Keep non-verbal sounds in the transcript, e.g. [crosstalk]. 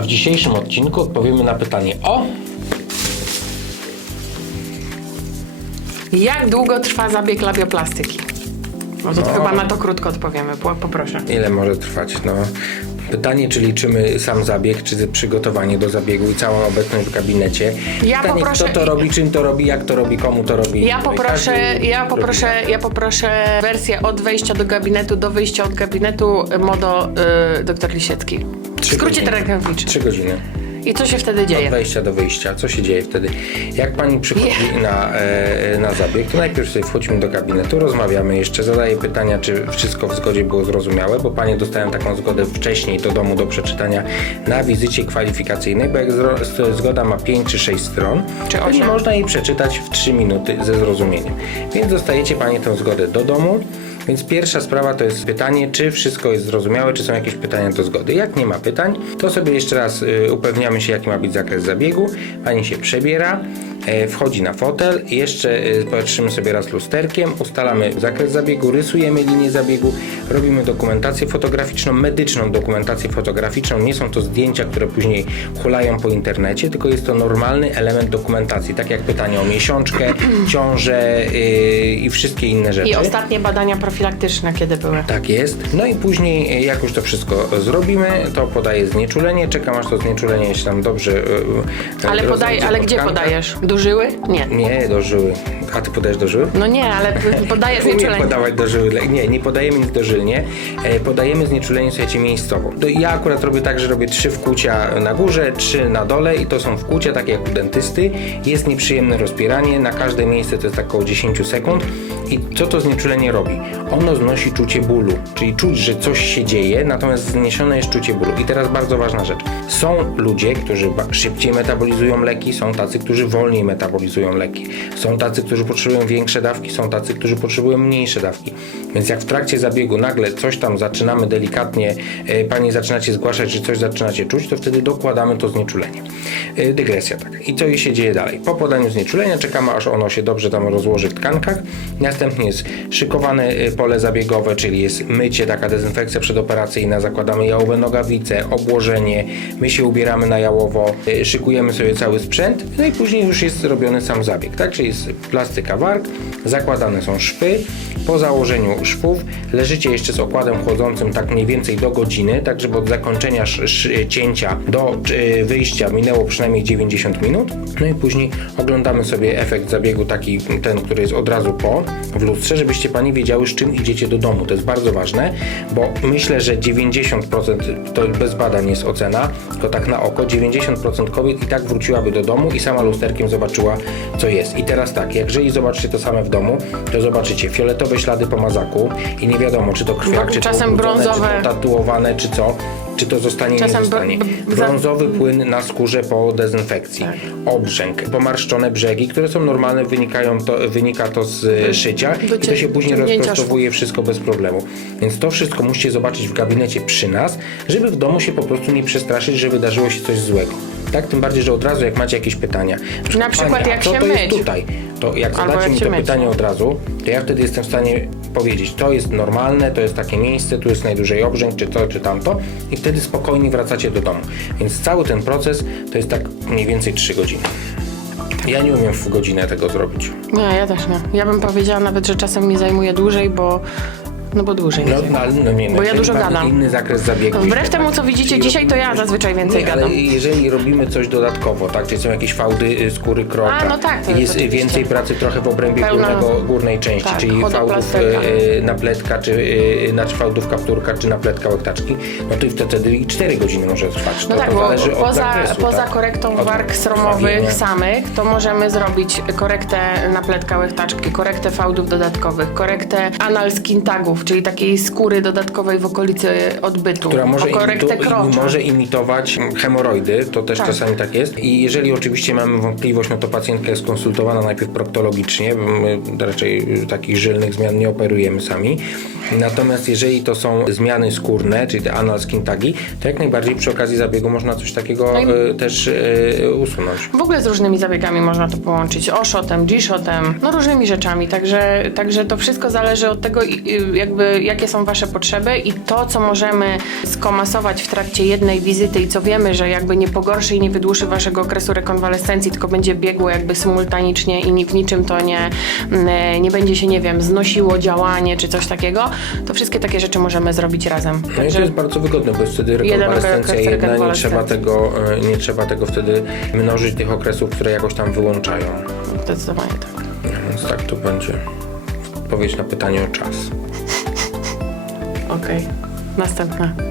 A w dzisiejszym odcinku odpowiemy na pytanie o Jak długo trwa zabieg labioplastyki? Może to chyba na to krótko odpowiemy, po- poproszę. ile może trwać. No. Pytanie, czy liczymy sam zabieg, czy przygotowanie do zabiegu i całą obecność w gabinecie. Ja Pytanie, poproszę- kto to robi, czym to robi, jak to robi, komu to robi. Ja No i poproszę, każdy ja robi poproszę, ja poproszę wersję od wejścia do gabinetu do wyjścia od gabinetu modo y, dr Lisiecki. W Trzy skrócie godziny. Trzy godziny. I co się wtedy Od dzieje? wejścia do wyjścia. Co się dzieje wtedy? Jak pani przychodzi na, e, na zabieg, to najpierw sobie wchodzimy do gabinetu, rozmawiamy jeszcze, zadaję pytania, czy wszystko w zgodzie było zrozumiałe, bo panie dostałem taką zgodę wcześniej do domu do przeczytania na wizycie kwalifikacyjnej, bo jak zro, z- zgoda ma 5 czy 6 stron, Czy to nie osiem? można jej przeczytać w 3 minuty ze zrozumieniem. Więc dostajecie panie tę zgodę do domu. Więc pierwsza sprawa to jest pytanie, czy wszystko jest zrozumiałe, czy są jakieś pytania do zgody. Jak nie ma pytań, to sobie jeszcze raz y, upewniamy się, jaki ma być zakres zabiegu. Pani się przebiera, wchodzi na fotel, jeszcze y, patrzymy sobie raz lusterkiem, ustalamy zakres zabiegu, rysujemy linię zabiegu, robimy dokumentację fotograficzną, medyczną dokumentację fotograficzną. Nie są to zdjęcia, które później hulają po internecie, tylko jest to normalny element dokumentacji, tak jak pytanie o miesiączkę, [clears throat] ciążę y, i wszystkie inne rzeczy. I ostatnie badania profilaktyczne kiedy były? Tak jest. No i później, e, jak już to wszystko zrobimy, to podaję znieczulenie. Czekam aż to znieczulenie się tam dobrze. e, e, Ale, podaj, ale gdzie podajesz? Do żyły? Nie. Nie, do żyły. A ty podajesz do żyły? No nie, ale podaję [laughs] Umiem znieczulenie. podawać dożylnie. Nie, nie podajemy nic dożylnie. E, podajemy znieczulenie, słuchajcie, miejscowo. To ja akurat robię tak, że robię trzy wkłucia na górze, trzy na dole i to są wkłucia takie jak u dentysty. Jest nieprzyjemne rozpieranie. Na każde miejsce to jest tak około 10 sekund. I co to znieczulenie robi? Ono znosi czucie bólu, czyli czuć, że coś się dzieje, natomiast zniesione jest czucie bólu. I teraz bardzo ważna rzecz. Są ludzie, którzy szybciej metabolizują leki, są tacy, którzy wolniej metabolizują leki. Są tacy, którzy potrzebują większe dawki, są tacy, którzy potrzebują mniejsze dawki. Więc jak w trakcie zabiegu nagle coś tam zaczynamy delikatnie, e, pani zaczynacie zgłaszać, że coś zaczynacie czuć, to wtedy dokładamy to znieczulenie. E, Dygresja tak. I co się dzieje dalej? Po podaniu znieczulenia czekamy, aż ono się dobrze tam rozłoży w tkankach. Następnie jest szykowane e, pole zabiegowe, czyli jest mycie, taka dezynfekcja przedoperacyjna, zakładamy jałowe nogawice, obłożenie, my się ubieramy na jałowo, szykujemy sobie cały sprzęt, no i później już jest robiony sam zabieg, tak? Czyli jest plastyka warg, zakładane są szwy, po założeniu szwów leżycie jeszcze z okładem chłodzącym tak mniej więcej do godziny, tak żeby od zakończenia cięcia do y, wyjścia minęło przynajmniej 90 minut. No i później oglądamy sobie efekt zabiegu taki ten, który jest od razu po w lustrze, żebyście pani wiedziały z czym idziecie do domu. To jest bardzo ważne, bo myślę, że 90% to bez badań jest ocena, tylko tak na oko 90% kobiet i tak wróciłaby do domu i sama lusterkiem zobaczyła co jest. I teraz tak, jeżeli zobaczycie to same w domu, to zobaczycie fioletowe ślady po mazaku i nie wiadomo czy to krwiak, Bo czy czasem to brązowe. czy to tatuowane, czy co. Czy to zostanie, Czasem nie zostanie. Brązowy płyn na skórze po dezynfekcji. Tak. Obrzęk, pomarszczone brzegi, które są normalne, wynikają to, wynika to z e, szycia i to się później rozprostowuje wszystko bez problemu. Więc to wszystko musicie zobaczyć w gabinecie przy nas, żeby w domu się po prostu nie przestraszyć, że wydarzyło się coś złego. Tak, tym bardziej, że od razu jak macie jakieś pytania. Na przykład Pani, jak co się to jest myć? tutaj? To jak Albo zadacie jak mi się to myć. pytanie od razu, to ja wtedy jestem w stanie powiedzieć, to jest normalne, to jest takie miejsce, tu jest najdłużej obrzęk, czy to, czy tamto i wtedy spokojnie wracacie do domu. Więc cały ten proces to jest tak mniej więcej 3 godziny. Ja nie umiem w godzinę tego zrobić. Nie, ja też nie. Ja bym powiedziała nawet, że czasem mi zajmuje dłużej, bo... No bo dłużej No, no, ale no, nie, no, Bo ja dużo gadam. inny zakres zabiegu. Wbrew temu, co widzicie Czyli dzisiaj, to ja robimy coś- zazwyczaj więcej nie, ale gadam. jeżeli robimy coś dodatkowo, tak, czyli są jakieś fałdy y, skóry kroka, A, no tak, to jest jest oczywiście. więcej pracy trochę w obrębie Pełna- górnego, górnej części, tak, czyli fałdów y, napletka, czy y, znaczy fałdów kapturka, czy napletka łektaczki, no to i wtedy i 4 godziny może trwać. No to, tak, to bo zależy od poza, zakresu, poza tak? korektą Od warg sromowych samych, to możemy zrobić korektę napletka łechtaczki, korektę fałdów dodatkowych, korektę anal skin tagów, czyli takiej skóry dodatkowej w okolicy odbytu, która może, krocza. może imitować hemoroidy, to też Tak. czasami tak jest. I jeżeli oczywiście mamy wątpliwość, no to pacjentka jest konsultowana najpierw proktologicznie, bo my raczej takich żylnych zmian nie operujemy sami. Natomiast jeżeli to są zmiany skórne, czyli te anal skin tagi, to jak najbardziej przy okazji zabiegu można coś takiego No y, też y, usunąć. W ogóle z różnymi zabiegami można to połączyć. Oshotem, G-shotem, no różnymi rzeczami. Także, także to wszystko zależy od tego, jak jakby jakie są wasze potrzeby i to, co możemy skomasować w trakcie jednej wizyty i co wiemy, że jakby nie pogorszy i nie wydłuży waszego okresu rekonwalescencji, tylko będzie biegło jakby symultanicznie i w niczym to nie, mm, nie będzie się, nie wiem, znosiło działanie czy coś takiego, to wszystkie takie rzeczy możemy zrobić razem. No i to jest bardzo wygodne, bo jest wtedy rekonwalescencja jedna, nie trzeba, tego, e, nie trzeba tego wtedy mnożyć tych okresów, które jakoś tam wyłączają. Zdecydowanie tak. Więc tak to będzie odpowiedź na pytanie o czas. Okej. Następne.